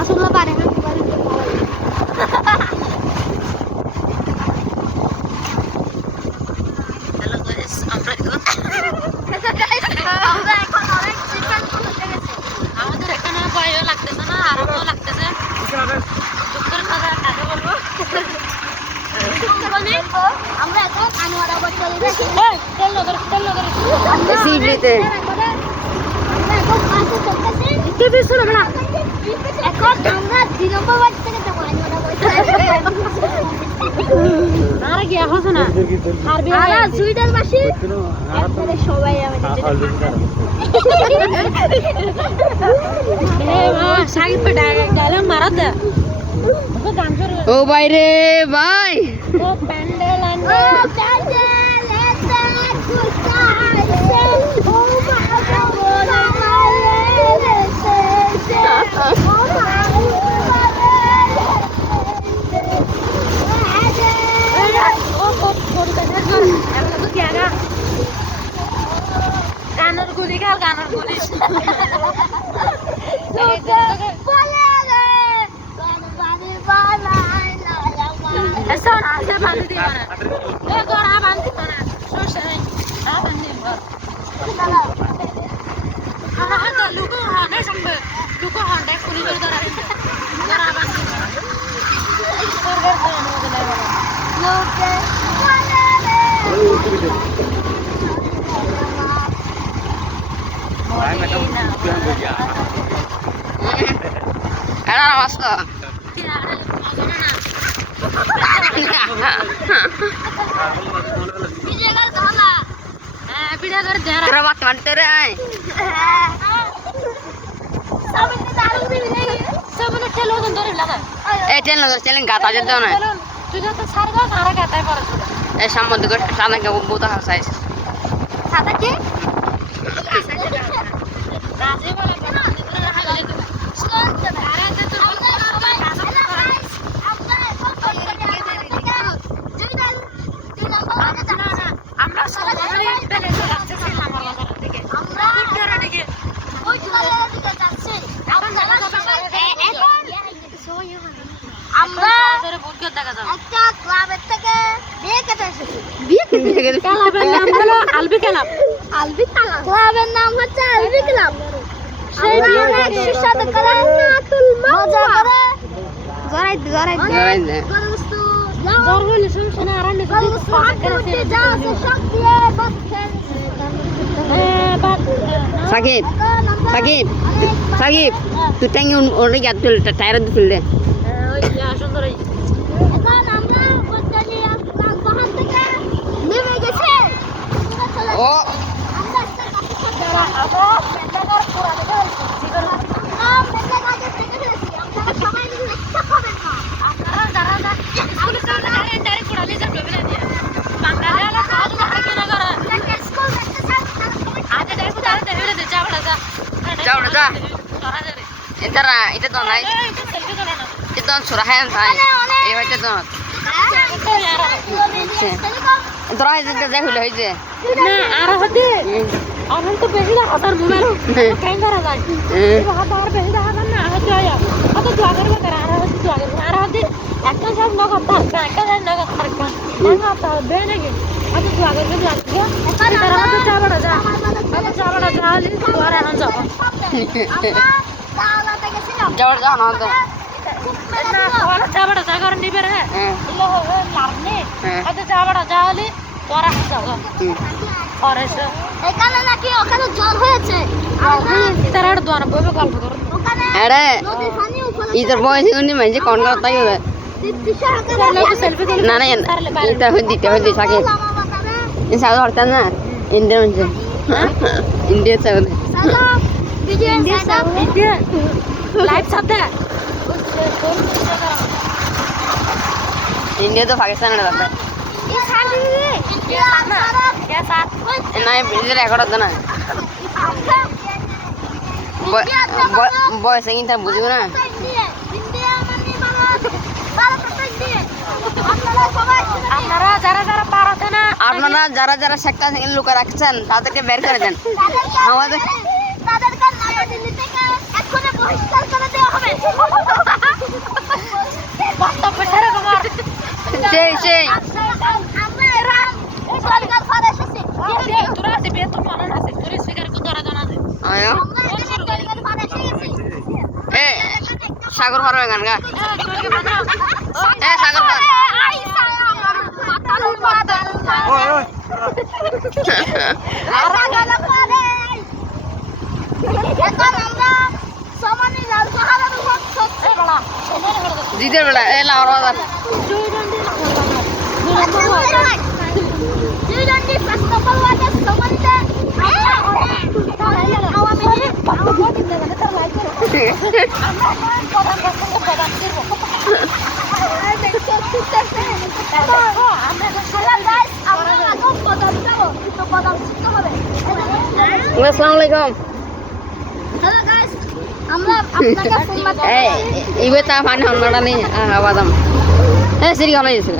রাসূলুল্লাহ পারে না hello guys আমরা এখন অনেক সিকোয়েন্স করতে গেছে আমাদের এখানে ভয়ও লাগতেছে না আরামও লাগতেছে দুঃখের কথা কাকে বলবো আমরা এখন আনোয়ারা চলে যাচ্ছি তেল নগর সিবিতে আমরা এখন পাশে চলতেছি টিভি শুনো না এখন আমরা 2 নম্বর ওয়ার্ড থেকে যাবো আনোয়ারা আর কি হচ্ছে না আরবি আর সুইডেন বাসী একবারে সবাই আমাদের সাইড पे डायलॉग मारा था वो काम कर ও বাইরে ভাই वो पैंडल ও প্যান্ডেল এটা গুস্তা আইছে ও মা गानर गुली का गानर गुली ऐसा ना से बांध दी बना ये गोरा बांध दी बना सोच रहे आ बांध दी हाँ हाँ तो लुको हाँ नहीं संभव लुको हाँ डेक पुलिस वाले दरा रहे गोरा बांध दी बना कर तो आने वाले बना এরা আসতো তোরা বাত মারতে রে আয় এই ট্রেন লগর চলেন গাতা যেতে না এই সম্বন্ধ করে সাদা কে বহুত হাসাইস সাদা কি আমরা সবাই আমরা একটা ক্লাবের থেকে বিয়ে খেতে এসেছি বিয়ে খেতে ক্লাবের নাম হলো আলবি ক্লাব আলবি ক্লাব ক্লাবের নাম হচ্ছে আলবি ক্লাব সেই বিয়ে সুস্বাদু করে মজা করে জরাই গরুস্তু জ্বর হলে সমস্যা না আরামে গরুস্তু হাঁটতে যা আছে সব দিয়ে বসছেন সাকিব সাকিব সাকিব তুই ট্যাঙ্গি ওরে গিয়ে তুল টায়ার তুল দে ওই সুন্দর এখন আমরা বর্তমানে পাহাড় থেকে নেমে গেছে ও আমরা একটা কাছে চলে আমরা বেদাগার পুরা দেখে বেদাগার থেকে গেছি আপনারা সবাই মিলে একটা খাবেন না আপনারা যারা স্কুলে যারা ডাইরেক্ট কুড়ালি যাবে না দিয়ে বাংলাদেশে কাজ করে কিনা করে স্কুল দেখতে চান আজ দেখো তারা দেবে দে যাবড়া যা যাবড়া যা তোরা যাবে এটা তো নাই সেলফি তোলা না এটা তো সুরা হ্যাঁ তাই এই হইতে তো তোরা হইতে যাই হইলে হইছে না আর হতে অনন্ত তো বেশি না হাজার মোবাইল কেন করা যায় হাজার বেশি না হাজার না হাজার যায় অত দোয়া করবে করে আর হতে দোয়া করবে আর হতে একটা সব নগদ থাকবে একটা সব নগদ থাকবে না তো বে নাকি অত দোয়া করবে তারা হতে যাবড়া যা অত যাবড়া যা হলে দোয়ার এখন যাব যাওয়ার যাও না তো না ওরা যাবড়া যা করে নিবে রে ইলো হবে লারনে অত যাবড়া যা হলে দোয়ার এখন যাব আর এসে এখানে নাকি ওখানে জল হয়েছে তারা দোয়ার বইবে গল্প করো ওখানে আরে নদীর পানি উপরে ইতর বয়স উনি মানে কোন কথা তাই হবে সেলফি তুলে না না এটা হইতে সাকিব ইনসা হরতা না ইন্ডিয়া মানে ইন্ডিয়া চাও ভিডিও সাহেব लाइव शब्द है इंडिया तो पाकिस्तान में रहता है ये साथ क्या साथ ना ये इधर रेकॉर्ड होता ना बॉय संगीत था बुझी ना इंडिया मनी भारत इंडिया আপনারা সবাই আপনারা যারা যারা পারতে না আপনারা যারা যারা শেখা লুকা রাখছেন তাদেরকে বের করে দেন আমাদের তাদেরকে নয়াদিল্লি থেকে এক্ষুনি বহিষ্কার করে দেওয়া হবে সাগর পার গান গা সাগর পার জিদের বেলা এ লাউর বাজার আসসালামু আলাইকুম ইবে তা পানি হন্নাটা নেই বাদাম সিরি খালাই দিয়েছিল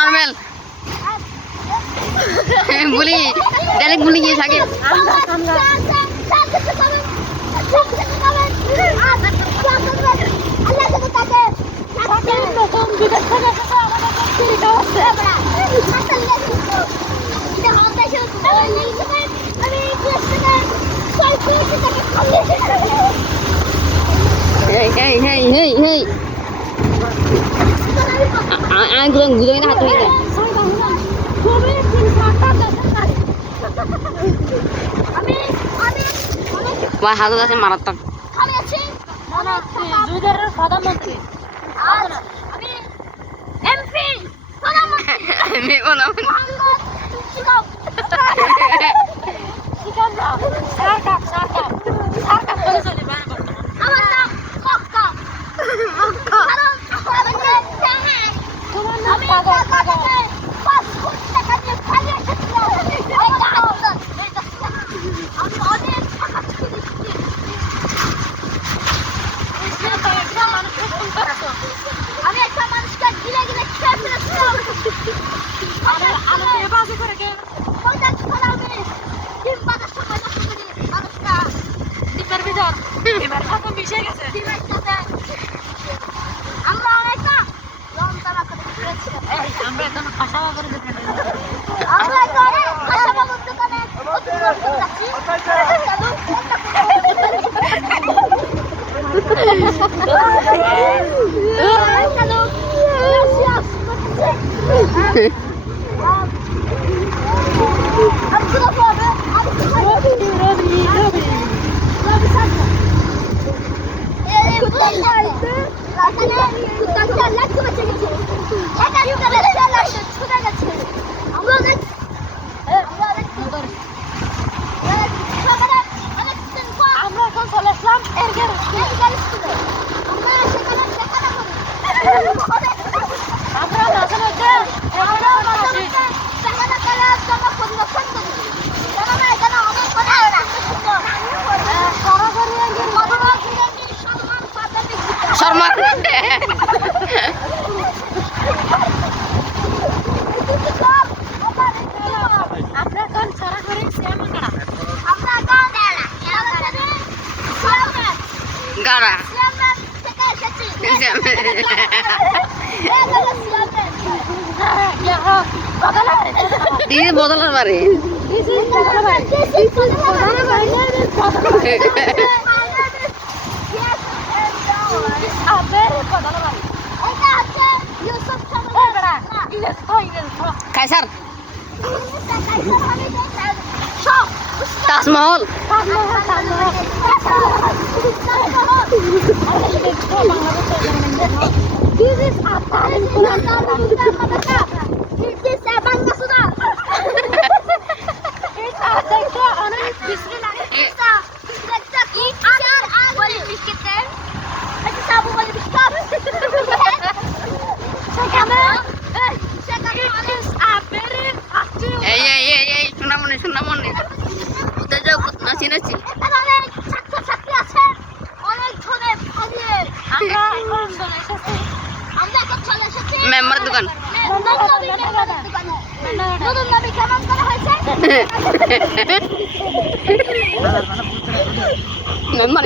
নর্মাল বলি ডাইরেক্ট বলি গিয়ে থাকে গুজো না হাত হয়ে হাত আছে মারাত্মক প্রধানমন্ত্রী শর্মা গাড়া বদলার বারে এটা হচ্ছে ইউসুফ কাইসার তাজমহল এই সোনামণি কোথায় যাও নাচি নাচি মেম্বার দোকান member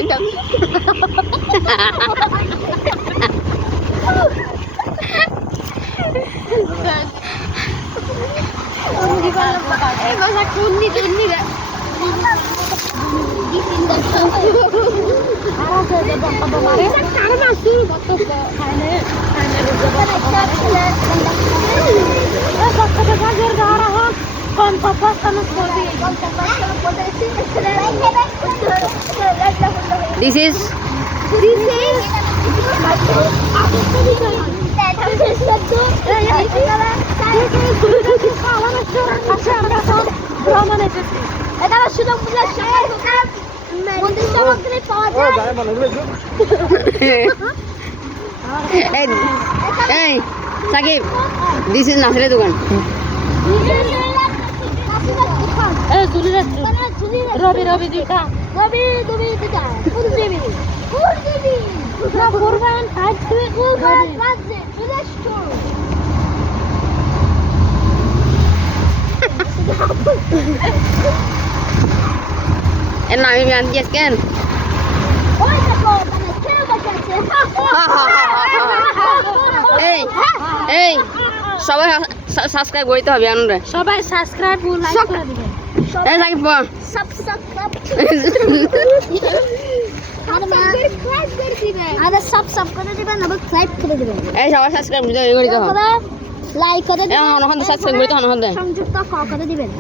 This is hey Sakib, this is Nasir's দোকান রবি দুইটা এর নামে বিয়ান কি আজকেন এই সবাই সাবস্ক্রাইব করতে হবে আনরে সবাই সাবস্ক্রাইব ও লাইক করে দিবেন এই সাকিব পা সাবস্ক্রাইব করে দিবেন আবার লাইক করে দিবেন এই সবাই সাবস্ক্রাইব করে দিতে হবে লাইক করে দিবেন এখন সাবস্ক্রাইব করতে হবে সংযুক্ত করে দিবেন